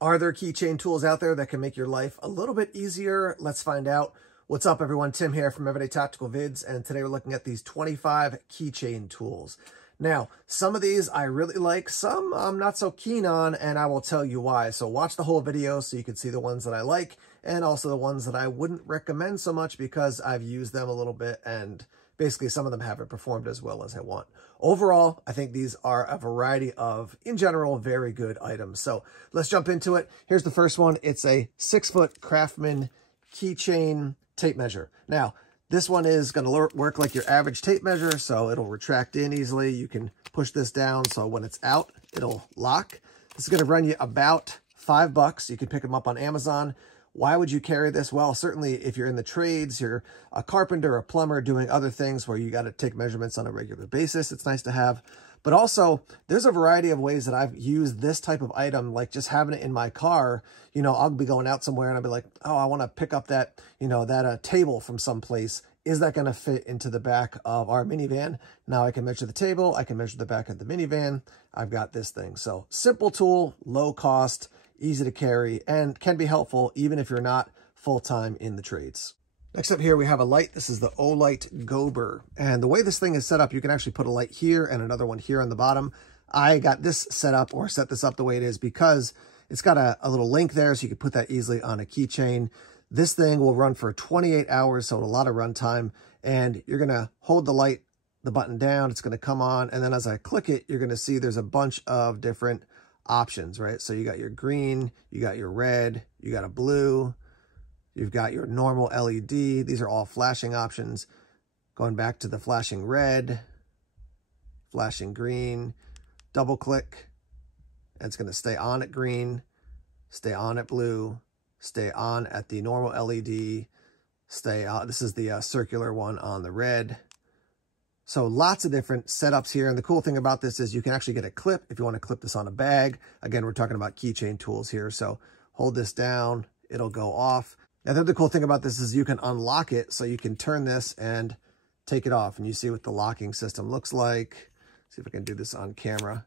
Are there keychain tools out there that can make your life a little bit easier? Let's find out. What's up, everyone? Tim here from Everyday Tactical Vids, and today we're looking at these 25 keychain tools. Now, some of these I really like, some I'm not so keen on, and I will tell you why. So watch the whole video so you can see the ones that I like, and also the ones that I wouldn't recommend so much because I've used them a little bit, and basically some of them haven't performed as well as I want. Overall, I think these are a variety of, in general, very good items. So let's jump into it. Here's the first one. It's a 6-foot Craftsman keychain tape measure. Now, this one is going to work like your average tape measure, so it'll retract in easily. You can push this down, so when it's out, it'll lock. This is going to run you about $5. You can pick them up on Amazon. Why would you carry this? Well, certainly if you're in the trades, you're a carpenter, a plumber, doing other things where you got to take measurements on a regular basis. It's nice to have. But also, there's a variety of ways that I've used this type of item, like just having it in my car. You know, I'll be going out somewhere and I'll be like, oh, I want to pick up that, that table from someplace. Is that going to fit into the back of our minivan? Now I can measure the table. I can measure the back of the minivan. I've got this thing. So simple tool, low cost, easy to carry, and can be helpful even if you're not full-time in the trades. Next up here, we have a light. This is the Olight Gober. And the way this thing is set up, you can actually put a light here and another one here on the bottom. I got this set up, or set this up the way it is, because it's got a little link there, so you can put that easily on a keychain. This thing will run for 28 hours, so a lot of run time. And you're going to hold the button down. It's going to come on. And then as I click it, you're going to see there's a bunch of different options, right? So you got your green, you got your red, you got a blue, you've got your normal LED. These are all flashing options. Going back to the flashing red, flashing green, double click, and it's going to stay on at green, stay on at blue, stay on at the normal LED, stay on. This is the circular one on the red. So lots of different setups here. And the cool thing about this is you can actually get a clip if you want to clip this on a bag. Again, we're talking about keychain tools here. So hold this down, it'll go off. Now, the other cool thing about this is you can unlock it, so you can turn this and take it off. And you see what the locking system looks like. See if I can do this on camera.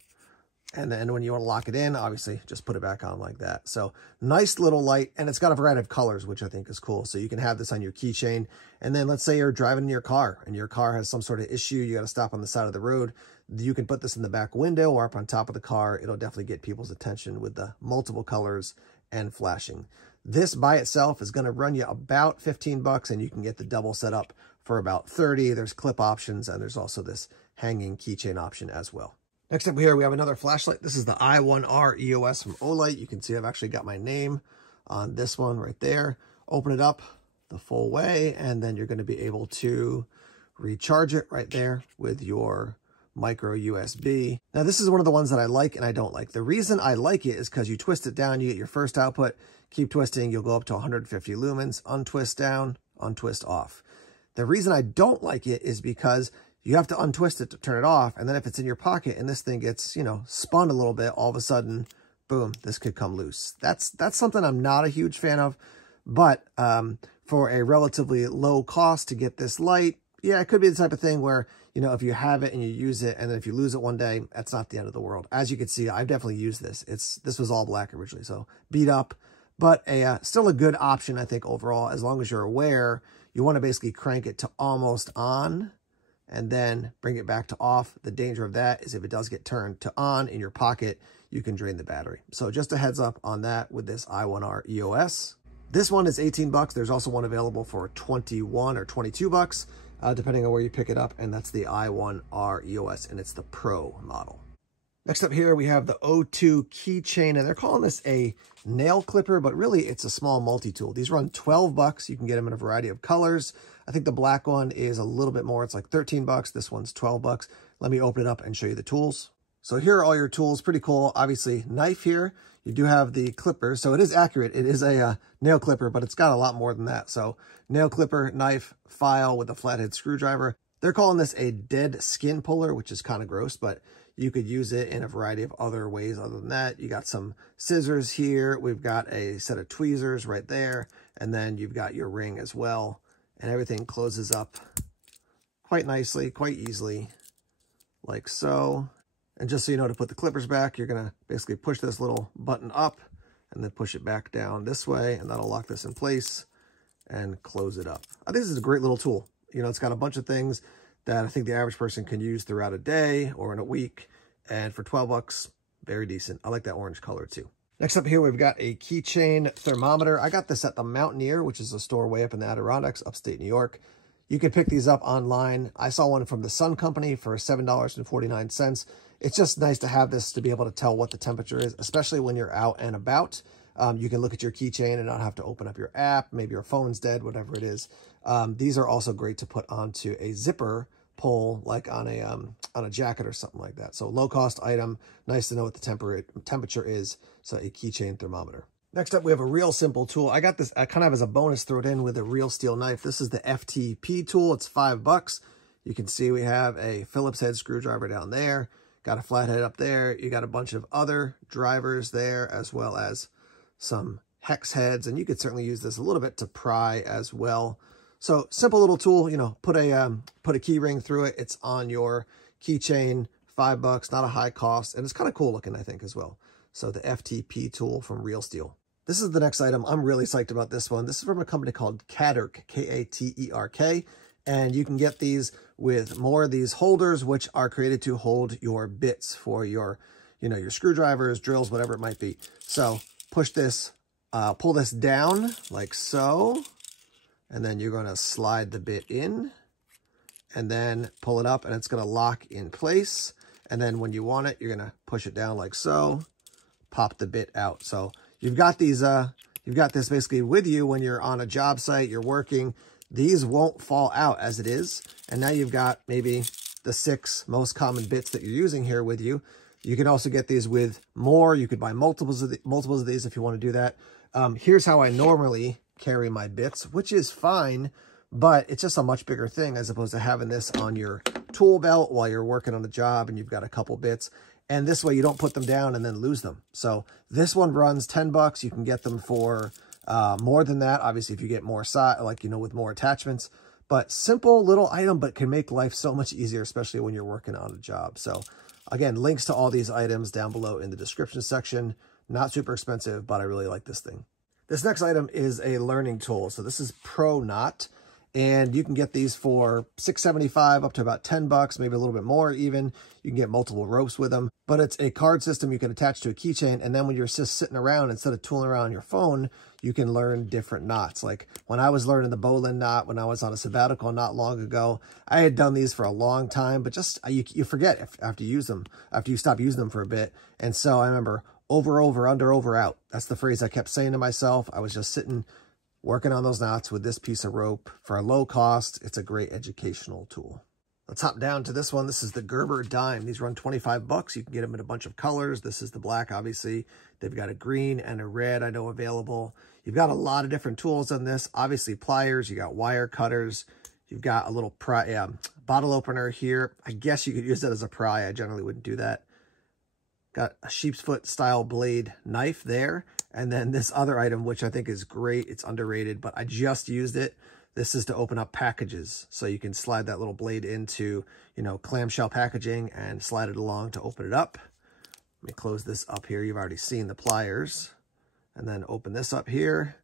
And then when you want to lock it in, obviously just put it back on like that. So nice little light, and it's got a variety of colors, which I think is cool. So you can have this on your keychain. And then let's say you're driving in your car and your car has some sort of issue. You got to stop on the side of the road. You can put this in the back window or up on top of the car. It'll definitely get people's attention with the multiple colors and flashing. This by itself is going to run you about $15, and you can get the double setup for about $30. There's clip options, and there's also this hanging keychain option as well. Next up here, we have another flashlight. This is the i1R EOS from Olight. You can see I've actually got my name on this one right there. Open it up the full way, and then you're going to be able to recharge it right there with your micro USB. Now, this is one of the ones that I like and I don't like. The reason I like it is because you twist it down, you get your first output, keep twisting, you'll go up to 150 lumens, untwist down, untwist off. The reason I don't like it is because you have to untwist it to turn it off. And then if it's in your pocket and this thing gets, spun a little bit, all of a sudden, boom, this could come loose. That's something I'm not a huge fan of. But for a relatively low cost to get this light, yeah, it could be the type of thing where, if you have it and you use it, and then if you lose it one day, that's not the end of the world. As you can see, I've definitely used this. This was all black originally, so beat up. But still a good option, I think, overall, as long as you're aware. You want to basically crank it to almost on, and then bring it back to off. The danger of that is if it does get turned to on in your pocket, you can drain the battery. So just a heads up on that with this i1R EOS. This one is $18. There's also one available for $21 or $22, depending on where you pick it up. And that's the i1R EOS, and it's the Pro model. Next up here, we have the O2 keychain, and they're calling this a nail clipper, but really it's a small multi-tool. These run $12. You can get them in a variety of colors. I think the black one is a little bit more. It's like $13. This one's $12. Let me open it up and show you the tools. So here are all your tools. Pretty cool. Obviously, knife here. You do have the clipper, so it is accurate. It is a nail clipper, but it's got a lot more than that. So nail clipper, knife, file with a flathead screwdriver. They're calling this a dead skin puller, which is kind of gross, but you could use it in a variety of other ways other than that. You got some scissors here. We've got a set of tweezers right there. And then you've got your ring as well. And everything closes up quite nicely, quite easily, like so. And just so you know, to put the clippers back, you're going to basically push this little button up, and then push it back down this way, and that'll lock this in place and close it up. I think this is a great little tool. You know, it's got a bunch of things that I think the average person can use throughout a day or in a week. And for 12 bucks, very decent. I like that orange color too. Next up here, we've got a keychain thermometer. I got this at the Mountaineer, which is a store way up in the Adirondacks, upstate New York. You can pick these up online. I saw one from the Sun Company for $7.49. It's just nice to have this to be able to tell what the temperature is, especially when you're out and about. You can look at your keychain and not have to open up your app. Maybe your phone's dead, whatever it is. These are also great to put onto a zipper pull, like on a jacket or something like that. So low cost item, nice to know what the temperature is. So a keychain thermometer. Next up, we have a real simple tool. I got this, I kind of as a bonus, throw it in with a real steel knife. This is the FTP tool. It's $5. You can see we have a Phillips head screwdriver down there. Got a flathead up there. You got a bunch of other drivers there, as well as some hex heads. And you could certainly use this a little bit to pry as well. So simple little tool, you know, put a key ring through it. It's on your keychain, $5, not a high cost. And it's kind of cool looking, I think, as well. So the FTP tool from Real Steel. This is the next item. I'm really psyched about this one. This is from a company called Katerk, K-A-T-E-R-K. And you can get these with more of these holders, which are created to hold your bits for your, you know, your screwdrivers, drills, whatever it might be. So push this, pull this down like so. And then you're going to slide the bit in and then pull it up, and it's going to lock in place. And then when you want it, you're going to push it down like so, pop the bit out. So you've got these, you've got this basically with you when you're on a job site, you're working. These won't fall out as it is. And now you've got maybe the 6 most common bits that you're using here with you. You can also get these with more. You could buy multiples of these if you want to do that. Here's how I normally carry my bits, which is fine, but it's just a much bigger thing as opposed to having this on your tool belt while you're working on a job and you've got a couple bits. And this way you don't put them down and then lose them. So this one runs $10. You can get them for more than that, obviously, if you get more size, like, you know, with more attachments. But simple little item, but can make life so much easier, especially when you're working on a job. So again, links to all these items down below in the description section. Not super expensive, but I really like this thing. This next item is a learning tool. So this is Pro Knot, and you can get these for $6.75 up to about $10, maybe a little bit more even. You can get multiple ropes with them, but it's a card system you can attach to a keychain. And then when you're just sitting around, instead of tooling around on your phone, you can learn different knots. Like when I was learning the bowline knot, when I was on a sabbatical not long ago, I had done these for a long time, but just you forget after you use them, after you stop using them for a bit. And so I remember over, under, over, out. That's the phrase I kept saying to myself. I was just sitting, working on those knots with this piece of rope for a low cost. It's a great educational tool. Let's hop down to this one. This is the Gerber dime. These run $25. You can get them in a bunch of colors. This is the black, obviously. They've got a green and a red, I know, available. You've got a lot of different tools on this. Obviously, pliers. You got wire cutters. You've got a little bottle opener here. I guess you could use that as a pry. I generally wouldn't do that. Got a sheep's foot style blade knife there. And then this other item, which I think is great. It's underrated, but I just used it. This is to open up packages. So you can slide that little blade into, you know, clamshell packaging and slide it along to open it up. Let me close this up here. You've already seen the pliers. And then open this up here.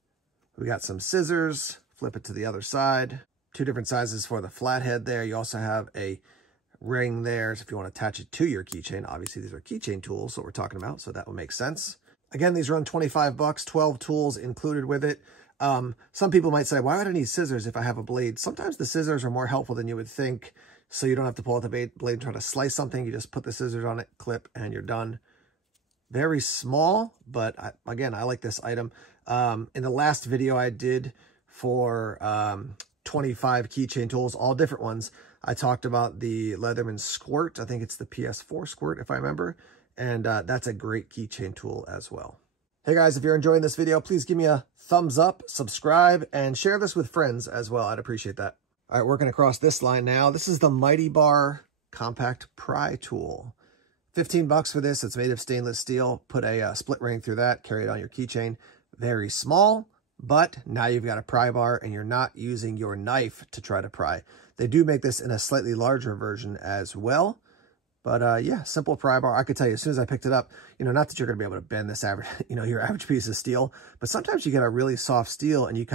We got some scissors. Flip it to the other side. 2 different sizes for the flathead there. You also have a ring there, so if you want to attach it to your keychain. Obviously, these are keychain tools, so we're talking about, so that would make sense. Again, these run $25, 12 tools included with it. Some people might say, why would I need scissors if I have a blade? Sometimes the scissors are more helpful than you would think, so you don't have to pull out the blade and try to slice something. You just put the scissors on it, clip, and you're done. Very small, but again, I like this item. In the last video I did for 25 keychain tools, all different ones, I talked about the Leatherman Squirt. I think it's the PS4 Squirt, if I remember. And that's a great keychain tool as well. Hey guys, if you're enjoying this video, please give me a thumbs up, subscribe, and share this with friends as well. I'd appreciate that. All right, working across this line now. This is the Mighty Bar Compact Pry Tool. $15 for this. It's made of stainless steel. Put a split ring through that, carry it on your keychain. Very small, but now you've got a pry bar and you're not using your knife to try to pry. They do make this in a slightly larger version as well, But yeah, simple pry bar. I could tell you as soon as I picked it up, you know, not that you're going to be able to bend this average, you know, your average piece of steel, but sometimes you get a really soft steel and you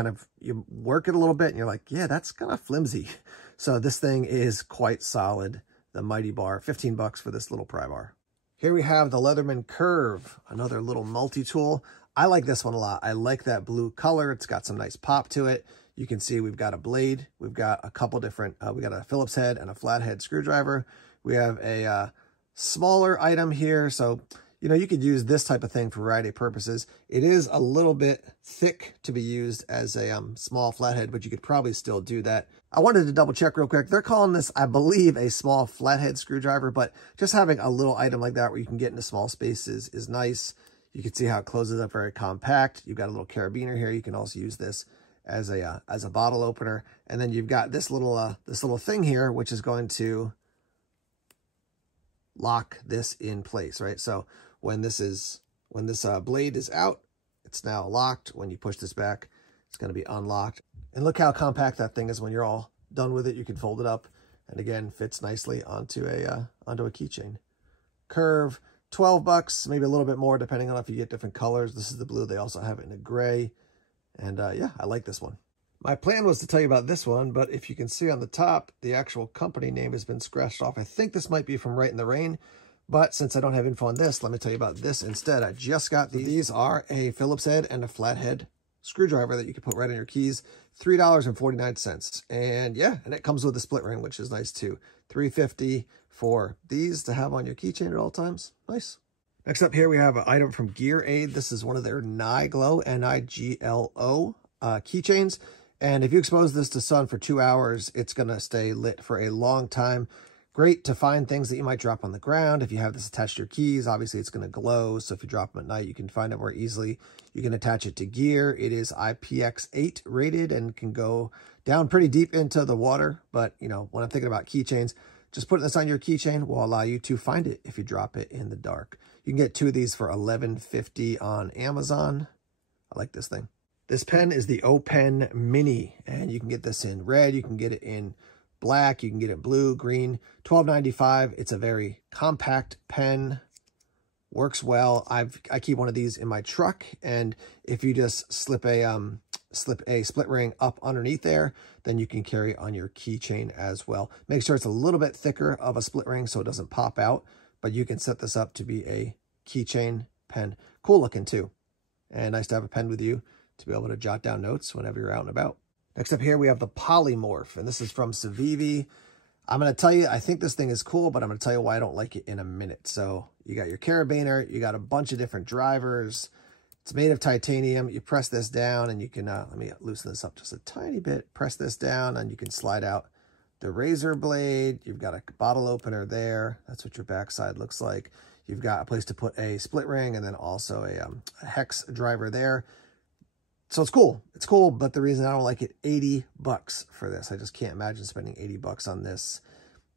work it a little bit and you're like, yeah, that's kind of flimsy. So this thing is quite solid. The Mighty Bar, 15 bucks for this little pry bar. Here we have the Leatherman Curve, another little multi-tool. I like this one a lot. I like that blue color. It's got some nice pop to it. You can see we've got a blade. We've got a couple different, we got a Phillips head and a flathead screwdriver. We have a smaller item here. So, you know, you could use this type of thing for a variety of purposes. It is a little bit thick to be used as a small flathead, but you could probably still do that. I wanted to double check real quick. They're calling this, I believe, a small flathead screwdriver, but just having a little item like that where you can get into small spaces is nice. You can see how it closes up very compact. You've got a little carabiner here. You can also use this as a bottle opener. And then you've got this little thing here, which is going to lock this in place, right? So when this blade is out, it's now locked. When you push this back, it's going to be unlocked. And look how compact that thing is when you're all done with it. You can fold it up and again, fits nicely onto a keychain. Curve, 12 bucks, maybe a little bit more depending on if you get different colors. This is the blue. They also have it in a gray. And yeah, I like this one. My plan was to tell you about this one, but if you can see on the top, the actual company name has been scratched off. I think this might be from Right in the Rain, but since I don't have info on this, let me tell you about this instead. I just got these. These are a Phillips head and a flathead screwdriver that you can put right on your keys. $3.49. And yeah, and it comes with a split ring, which is nice too. $3.50 for these to have on your keychain at all times. Nice. Next up here, we have an item from Gear Aid. This is one of their Niglo, N-I-G-L-O keychains. And if you expose this to sun for 2 hours, it's going to stay lit for a long time. Great to find things that you might drop on the ground. If you have this attached to your keys, obviously it's going to glow. So if you drop them at night, you can find it more easily. You can attach it to gear. It is IPX8 rated and can go down pretty deep into the water. But, you know, when I'm thinking about keychains, just putting this on your keychain will allow you to find it if you drop it in the dark. You can get 2 of these for $11.50 on Amazon. I like this thing. This pen is the O Pen Mini, and you can get this in red. You can get it in black. You can get it blue, green, $12.95. It's a very compact pen. Works well. I keep one of these in my truck, and if you just slip a split ring up underneath there, then you can carry it on your keychain as well. Make sure it's a little bit thicker of a split ring so it doesn't pop out, but you can set this up to be a keychain pen. Cool looking too, and nice to have a pen with you to be able to jot down notes whenever you're out and about. Next up here, we have the Polymorph, and this is from Civivi. I'm going to tell you, I think this thing is cool, but I'm going to tell you why I don't like it in a minute. So you got your carabiner, you got a bunch of different drivers. It's made of titanium. You press this down and you can, let me loosen this up just a tiny bit. Press this down and you can slide out the razor blade. You've got a bottle opener there. That's what your backside looks like. You've got a place to put a split ring and then also a hex driver there. So it's cool. It's cool, but the reason I don't like it, 80 bucks for this. I just can't imagine spending 80 bucks on this.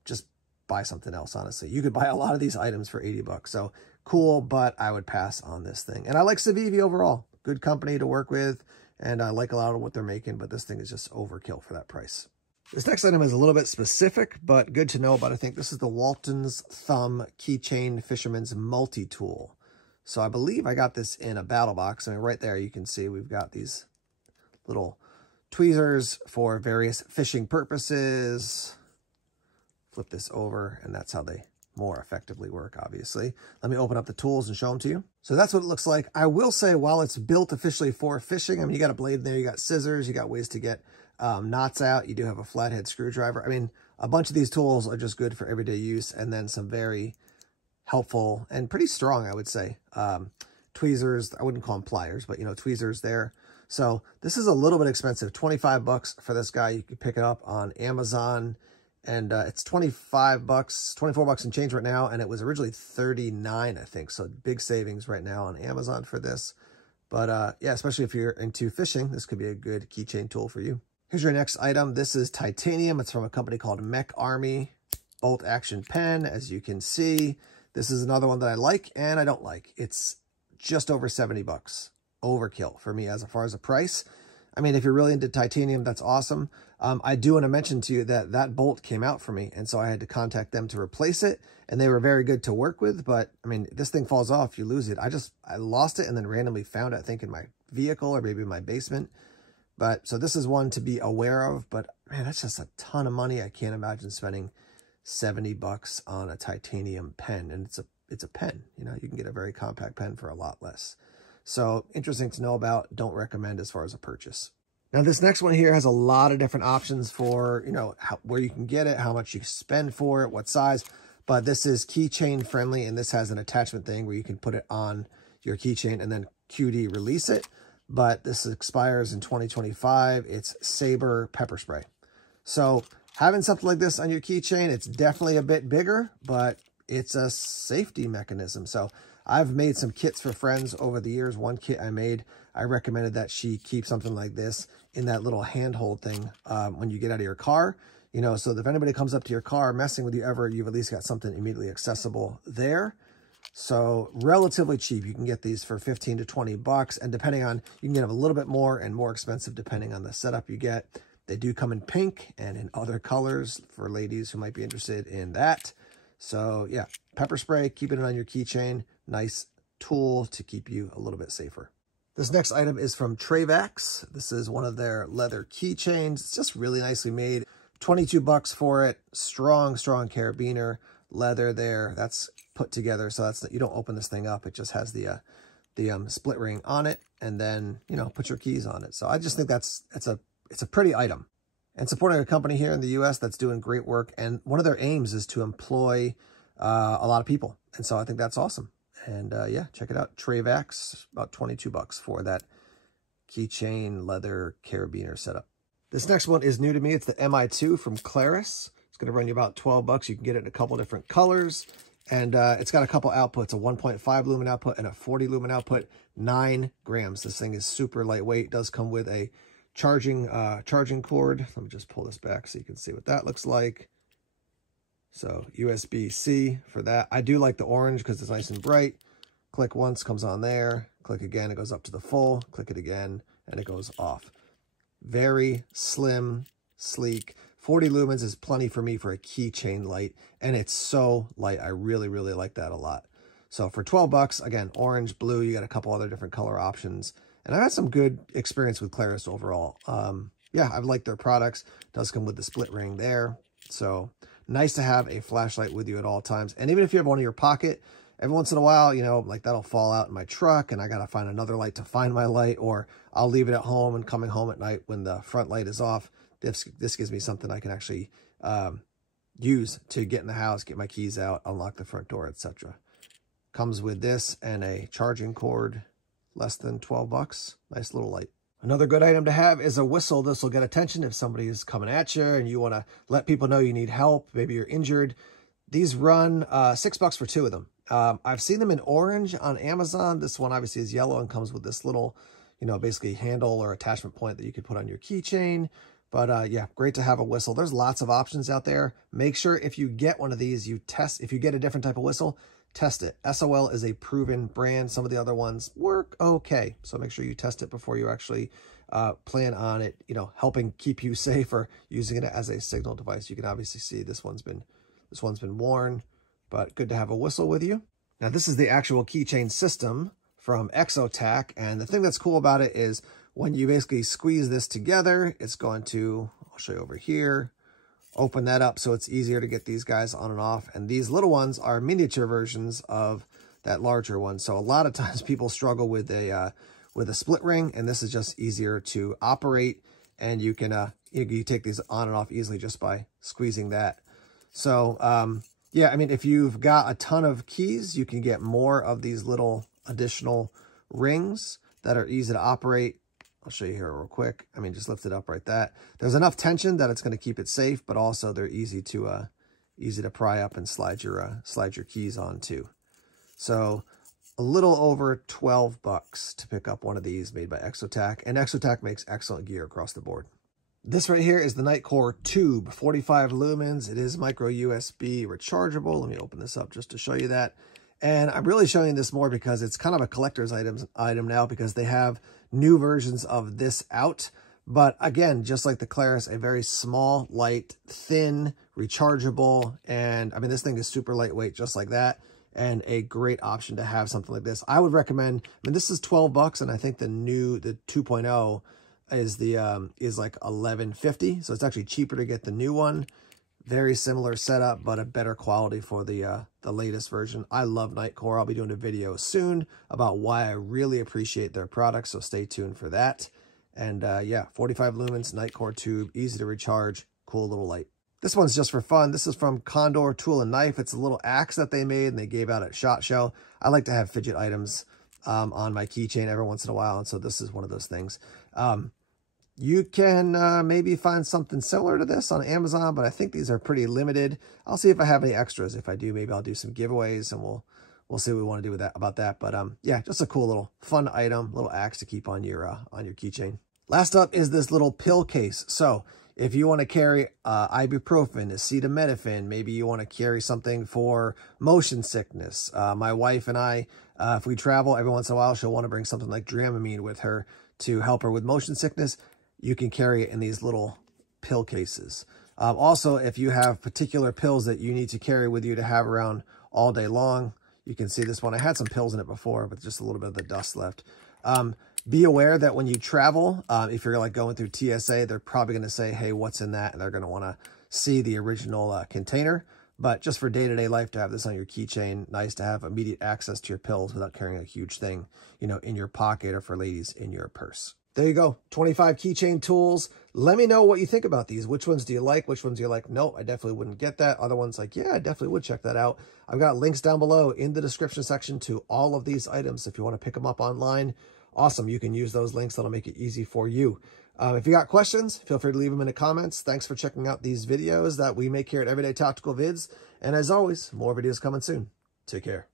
Just buy something else, honestly. You could buy a lot of these items for 80 bucks. So cool, but I would pass on this thing. And I like Civivi overall. Good company to work with, and I like a lot of what they're making, but this thing is just overkill for that price. This next item is a little bit specific, but good to know about. I think this is the Walton's Thumb Keychain Fisherman's Multi-Tool. So I believe I got this in a battle box. I mean, right there you can see we've got these little tweezers for various fishing purposes. Flip this over, and that's how they more effectively work, obviously. Let me open up the tools and show them to you. So that's what it looks like. I will say, while it's built officially for fishing, I mean, you got a blade in there, you got scissors, you got ways to get knots out. You do have a flathead screwdriver. I mean, a bunch of these tools are just good for everyday use, and then some very helpful and pretty strong, I would say. Tweezers, I wouldn't call them pliers, but, you know, tweezers there. So this is a little bit expensive, 25 bucks for this guy. You could pick it up on Amazon, and it's 25 bucks, 24 bucks and change right now, and it was originally 39, I think. So big savings right now on Amazon for this. But yeah, especially if you're into fishing, this could be a good keychain tool for you. Here's your next item. This is titanium. It's from a company called Mech Army bolt action pen. As you can see, this is another one that I like and I don't like. It's just over 70 bucks. Overkill for me as far as a price. I mean, if you're really into titanium, that's awesome. I do want to mention to you that that bolt came out for me, and so I had to contact them to replace it, and they were very good to work with. But I mean, this thing falls off, you lose it. I lost it and then randomly found it, I think, in my vehicle or maybe in my basement. But so this is one to be aware of, but man, that's just a ton of money. I can't imagine spending $70 on a titanium pen, and it's a pen. You know, you can get a very compact pen for a lot less. So interesting to know about. Don't recommend as far as a purchase. Now this next one here has a lot of different options for, you know, where you can get it, how much you spend for it, what size. But this is keychain friendly, and this has an attachment thing where you can put it on your keychain and then QD release it. But this expires in 2025. It's Saber pepper spray. So having something like this on your keychain, it's definitely a bit bigger, but it's a safety mechanism. So I've made some kits for friends over the years. One kit I made, I recommended that she keep something like this in that little handhold thing when you get out of your car. You know, so if anybody comes up to your car messing with you ever, you've at least got something immediately accessible there. So relatively cheap. You can get these for 15 to 20 bucks. And depending on, you can get them a little bit more and more expensive depending on the setup you get. They do come in pink and in other colors for ladies who might be interested in that. So yeah, pepper spray, keeping it on your keychain. Nice tool to keep you a little bit safer. This next item is from Travax. This is one of their leather keychains. It's just really nicely made. 22 bucks for it. Strong carabiner leather there. That's put together, so that's you don't open this thing up. It just has the split ring on it, and then, you know, put your keys on it. So I just think it's a pretty item, and supporting a company here in the U.S. that's doing great work. And one of their aims is to employ a lot of people, and so I think that's awesome. And yeah, check it out. Travax, about 22 bucks for that keychain leather carabiner setup. This next one is new to me. It's the MI2 from Claris. It's going to run you about 12 bucks. You can get it in a couple different colors. And it's got a couple outputs, a 1.5 lumen output and a 40 lumen output, 9 grams. This thing is super lightweight. It does come with a charging cord. Let me just pull this back so you can see what that looks like. So USB-C for that. I do like the orange because it's nice and bright. Click once, comes on there. Click again, it goes up to the full. Click it again, and it goes off. Very slim, sleek. 40 lumens is plenty for me for a keychain light, and it's so light. I really like that a lot. So for 12 bucks, again, orange, blue, you got a couple other different color options. And I had some good experience with Claris overall. Yeah, I've liked their products. It does come with the split ring there. So nice to have a flashlight with you at all times. And even if you have one in your pocket, every once in a while, you know, like that'll fall out in my truck and I got to find another light to find my light, or I'll leave it at home and coming home at night when the front light is off. This gives me something I can actually use to get in the house, get my keys out, unlock the front door, etc. Comes with this and a charging cord, less than 12 bucks. Nice little light. Another good item to have is a whistle. This will get attention if somebody is coming at you and you want to let people know you need help. Maybe you're injured. These run $6 for 2 of them. I've seen them in orange on Amazon. This one obviously is yellow and comes with this little, you know, basically handle or attachment point that you could put on your keychain. But yeah, great to have a whistle. There's lots of options out there. Make sure if you get one of these, you test. If you get a different type of whistle, test it. SOL is a proven brand. Some of the other ones work okay. So make sure you test it before you actually plan on it, you know, helping keep you safe or using it as a signal device. You can obviously see this one's been worn, but good to have a whistle with you. Now this is the actual keychain system from Exotac, and the thing that's cool about it is when you basically squeeze this together, it's going to, I'll show you over here, open that up so it's easier to get these guys on and off. And these little ones are miniature versions of that larger one. So a lot of times people struggle with a split ring, and this is just easier to operate, and you can you take these on and off easily just by squeezing that. So yeah, I mean, if you've got a ton of keys, you can get more of these little additional rings that are easy to operate. I'll show you here real quick. I mean, just lift it up right that. There's enough tension that it's going to keep it safe, but also they're easy to pry up and slide your keys on too. So a little over 12 bucks to pick up one of these made by Exotac, and Exotac makes excellent gear across the board. This right here is the Nightcore Tube, 45 lumens. It is micro USB rechargeable. Let me open this up just to show you that. And I'm really showing this more because it's kind of a collector's item now, because they have new versions of this out. But again, just like the Claris, a very small, light, thin, rechargeable, and I mean, this thing is super lightweight, just like that, and a great option to have something like this. I would recommend, I mean, this is $12, and I think the 2.0 is like $11.50, so it's actually cheaper to get the new one. Very similar setup, but a better quality for the latest version. I love Nightcore. I'll be doing a video soon about why I really appreciate their products, so stay tuned for that. And yeah, 45 lumens, Nightcore tube, easy to recharge, cool little light. This one's just for fun. This is from Condor Tool and Knife. It's a little axe that they made and they gave out at SHOT Show. I like to have fidget items on my keychain every once in a while, and so this is one of those things. You can maybe find something similar to this on Amazon, but I think these are pretty limited. I'll see if I have any extras. If I do, maybe I'll do some giveaways, and we'll see what we want to do with that about that. But yeah, just a cool little fun item, little axe to keep on your keychain. Last up is this little pill case. So if you want to carry ibuprofen, acetaminophen, maybe you want to carry something for motion sickness. My wife and I, if we travel every once in a while, she'll want to bring something like Dramamine with her to help her with motion sickness. You can carry it in these little pill cases. Also, if you have particular pills that you need to carry with you to have around all day long, you can see this one. I had some pills in it before, but just a little bit of the dust left. Be aware that when you travel, if you're like going through TSA, they're probably going to say, hey, what's in that? And they're going to want to see the original container. But just for day-to-day life, to have this on your keychain, nice to have immediate access to your pills without carrying a huge thing, you know, in your pocket, or for ladies, in your purse. There you go, 25 keychain tools. Let me know what you think about these. Which ones do you like? Which ones do you like? No, I definitely wouldn't get that. Other ones like, yeah, I definitely would check that out. I've got links down below in the description section to all of these items if you want to pick them up online. Awesome, you can use those links. That'll make it easy for you. If you got questions, feel free to leave them in the comments. Thanks for checking out these videos that we make here at Everyday Tactical Vids. And as always, more videos coming soon. Take care.